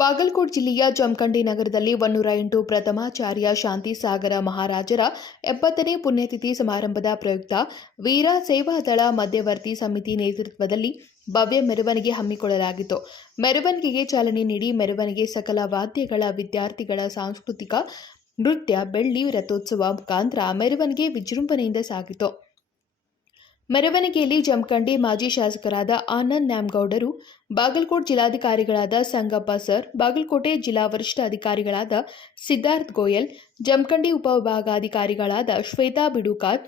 ಬಾಗಲಕೋಟೆ ಜಿಲ್ಲೆಯ ಜಮಖಂಡಿ ನಗರದಲ್ಲಿ 108 ಪ್ರಥಮಾಚಾರ್ಯ ಶಾಂತಿಸಾಗರ ಮಹಾರಾಜರ 70ನೇ ಪುಣ್ಯತಿಥಿ ಸಮಾರಂಭದ ಪ್ರಯುಕ್ತ ವೀರ ಸೇವಾದಳ ಮಧ್ಯವರ್ತಿ ಸಮಿತಿ ನೇತೃತ್ವದಲ್ಲಿ ಭವ್ಯ ಮೆರವಣಿಗೆ ಹಮ್ಮಿಕೊಳ್ಳಲಾಗಿತ್ತು. ಮೆರವಣಿಗೆಗೆ ಚಾಲನೆ ನೀಡಿ ಮೆರವಣಿಗೆ ಸಕಲ ವಾದ್ಯಗಳ ವಿದ್ಯಾರ್ಥಿಗಳ ಸಾಂಸ್ಕೃತಿಕ ನೃತ್ಯ, ಬೆಳ್ಳಿ ರಥೋತ್ಸವ ಮುಖಾಂತರ ಮೆರವಣಿಗೆ ವಿಜೃಂಭಣೆಯಿಂದ ಸಾಗಿತು. ಮೆರವಣಿಗೆಯಲ್ಲಿ ಜಮಖಂಡಿ ಮಾಜಿ ಶಾಸಕರಾದ ಆನಂದ್ ನ್ಯಾಮಗೌಡರು, ಬಾಗಲಕೋಟೆ ಜಿಲ್ಲಾಧಿಕಾರಿಗಳಾದ ಸಂಗಪ್ಪ ಸರ್, ಬಾಗಲಕೋಟೆ ಜಿಲ್ಲಾ ವರಿಷ್ಠಾಧಿಕಾರಿಗಳಾದ ಸಿದ್ಧಾರ್ಥ ಗೋಯಲ್, ಜಮಖಂಡಿ ಉಪವಿಭಾಗಾಧಿಕಾರಿಗಳಾದ ಶ್ವೇತಾ ಬಿಡುಕಾರ್,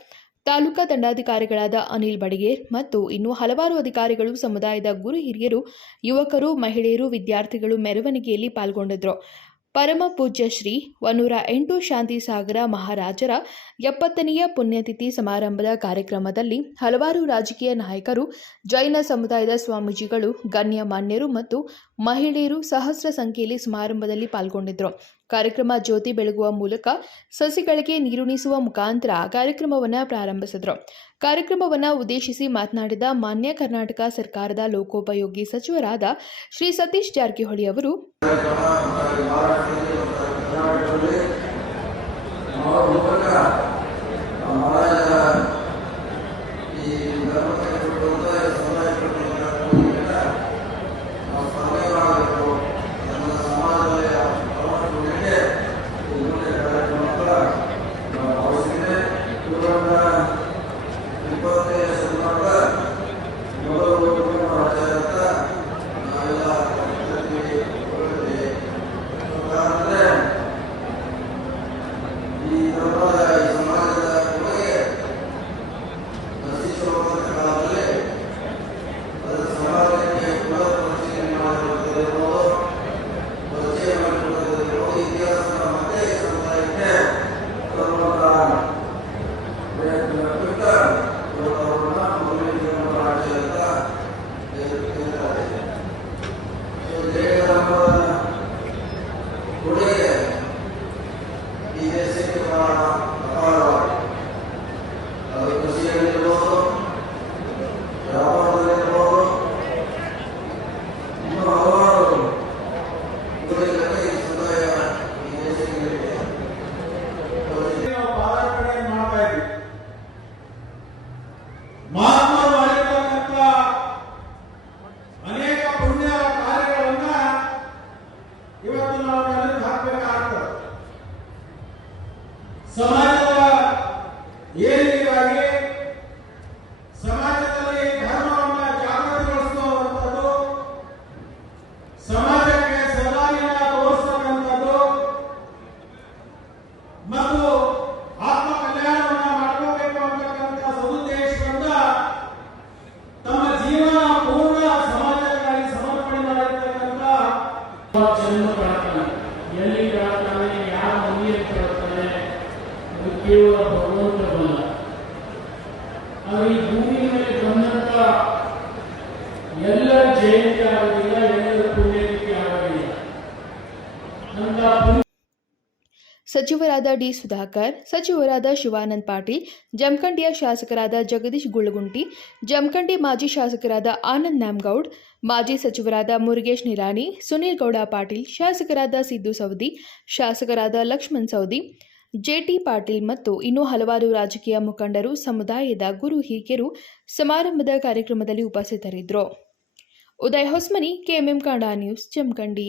ತಾಲೂಕಾ ದಂಡಾಧಿಕಾರಿಗಳಾದ ಅನಿಲ್ ಬಡಿಗೇರ್ ಮತ್ತು ಇನ್ನೂ ಹಲವಾರು ಅಧಿಕಾರಿಗಳು, ಸಮುದಾಯದ ಗುರು ಹಿರಿಯರು, ಯುವಕರು, ಮಹಿಳೆಯರು, ವಿದ್ಯಾರ್ಥಿಗಳು ಮೆರವಣಿಗೆಯಲ್ಲಿ ಪಾಲ್ಗೊಂಡಿದ್ದರು. ಪರಮ ಪೂಜ್ಯ ಶ್ರೀ 108 ಶಾಂತಿಸಾಗರ ಮಹಾರಾಜರ 70ನೆಯ ಪುಣ್ಯತಿಥಿ ಸಮಾರಂಭದ ಕಾರ್ಯಕ್ರಮದಲ್ಲಿ ಹಲವಾರು ರಾಜಕೀಯ ನಾಯಕರು, ಜೈನ ಸಮುದಾಯದ ಸ್ವಾಮೀಜಿಗಳು, ಗಣ್ಯಮಾನ್ಯರು ಮತ್ತು ಮಹಿಳೆಯರು ಸಹಸ್ರ ಸಂಖ್ಯೆಯಲ್ಲಿ ಸಮಾರಂಭದಲ್ಲಿ ಪಾಲ್ಗೊಂಡಿದ್ದರು. ಕಾರ್ಯಕ್ರಮ ಜ್ಯೋತಿ ಬೆಳಗುವ ಮೂಲಕ ಸಸಿಗಳಿಗೆ ನೀರುಣಿಸುವ ಮುಖಾಂತರ ಕಾರ್ಯಕ್ರಮವನ್ನು ಪ್ರಾರಂಭಿಸಿದರು. ಕಾರ್ಯಕ್ರಮವನ್ನು ಉದ್ದೇಶಿಸಿ ಮಾತನಾಡಿದ ಮಾನ್ಯ ಕರ್ನಾಟಕ ಸರ್ಕಾರದ ಲೋಕೋಪಯೋಗಿ ಸಚಿವರಾದ ಶ್ರೀ ಸತೀಶ್ ಜಾರಕಿಹೊಳಿ ಅವರು, ಅನೇಕ ಪುಣ್ಯ ಕಾರ್ಯಗಳನ್ನ ಇವತ್ತು ನಾವು ಮೆಲುಕು ಹಾಕಬೇಕಾಗ್ತದೆ. ಸಮಾಜದ ಏಳಿಗೆಗಾಗಿ, ಸಮಾಜದಲ್ಲಿ ಧರ್ಮವನ್ನು ಜಾಗೃತಿಗೊಳಿಸುವಂಥದ್ದು, ಸಮಾಜಕ್ಕೆ ಸದಾನಿಯನ್ನ ತೋರಿಸ್ತಕ್ಕಂಥದ್ದು ಮತ್ತು ಆತ್ಮ ಕಲ್ಯಾಣವನ್ನು ಮಾಡ್ಕೋಬೇಕು ಅಂತಕ್ಕಂಥ ಸದುದ್ದೇಶದಿಂದ ತಮ್ಮ ಜೀವನ ಪೂರ್ಣ ಸಮಾಜಕ್ಕಾಗಿ ಸಮರ್ಪಣೆ ಮಾಡಿರ್ತಕ್ಕಂಥ ಜನ್ಮ ಪ್ರಾರ್ಥನೆ ಎಲ್ಲಿ ಪ್ರಾರ್ಥನೆ ಯಾವ ಮನೆಯಲ್ಲಿ ಪ್ರಾರ್ಥನೆ ಅದು ಕೇವಲ ಭಗವಂತ ಬಲ್ಲ. ಆದರೆ ಈ ಭೂಮಿ ಮೇಲೆ ಬಂದಂತ ಎಲ್ಲ ಜಯಂತಿ ಆಗೋದಿಲ್ಲ, ಎಲ್ಲರ ಪುಣ್ಯತಿಥಿ ಆಗೋದಿಲ್ಲ. ಅಂತ ಸಚಿವರಾದ ಡಿ ಸುಧಾಕರ್, ಸಚಿವರಾದ ಶಿವಾನಂದ ಪಾಟೀಲ್, ಜಮಖಂಡಿಯ ಶಾಸಕರಾದ ಜಗದೀಶ್ ಗುಳಗುಂಟಿ, ಜಮಖಂಡಿ ಮಾಜಿ ಶಾಸಕರಾದ ಆನಂದ್ ನ್ಯಾಮಗೌಡ್, ಮಾಜಿ ಸಚಿವರಾದ ಮುರುಗೇಶ್ ನಿರಾಣಿ, ಸುನೀಲ್ ಗೌಡ ಪಾಟೀಲ್, ಶಾಸಕರಾದ ಸಿದ್ದು ಸವದಿ, ಶಾಸಕರಾದ ಲಕ್ಷ್ಮಣ್ ಸವದಿ, ಜೆಟಿ ಪಾಟೀಲ್ ಮತ್ತು ಇನ್ನೂ ಹಲವಾರು ರಾಜಕೀಯ ಮುಖಂಡರು, ಸಮುದಾಯದ ಗುರು ಹಿರಿಯರು ಸಮಾರಂಭದ ಕಾರ್ಯಕ್ರಮದಲ್ಲಿ ಉಪಸ್ಥಿತರಿದ್ದರು. Uday Hosmani, KMM Kannada news, Jamkhandi.